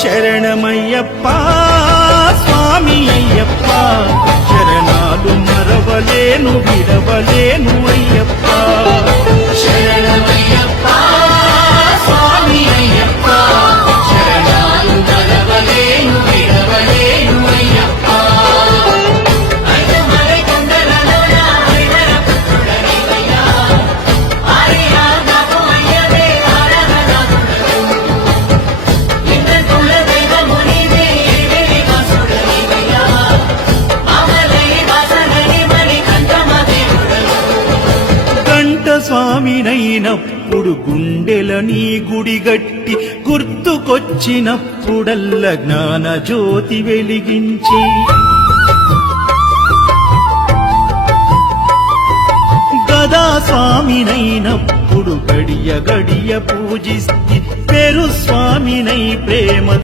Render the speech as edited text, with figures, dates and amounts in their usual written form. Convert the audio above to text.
శరణమయ్యప్ప స్వామి అయ్యప్ప శరణాలు మరవలేను విడవలేను అయ్యప్ప శరణమయ్యప్ప స్వామి అయ్యప్ప శరణాలు మరవలేను విడవలేను అయ్యప్ప ఐదమలై కొండలలోన హరిహర పుత్రుడనివయ్యా ఆర్యానాకు అయ్యవే ఆరాధనాకుడవు నిన్న కుల దైవము నీవే ఏవేవి వాసుడనివయ్యా మామలై వాసనని మరి కంఠమ దేవుడవు కంఠ స్వామినైనప్పుడు గుండెల నీ గుడిగట్టి గుర్తుకొచ్చినప్పుడల్ల జ్ఞాన జ్యోతి వెలిగించి గదా స్వామినైనప్పుడు గడియ గడియ పూజిస్తి పెరు స్వామినై ప్రేమ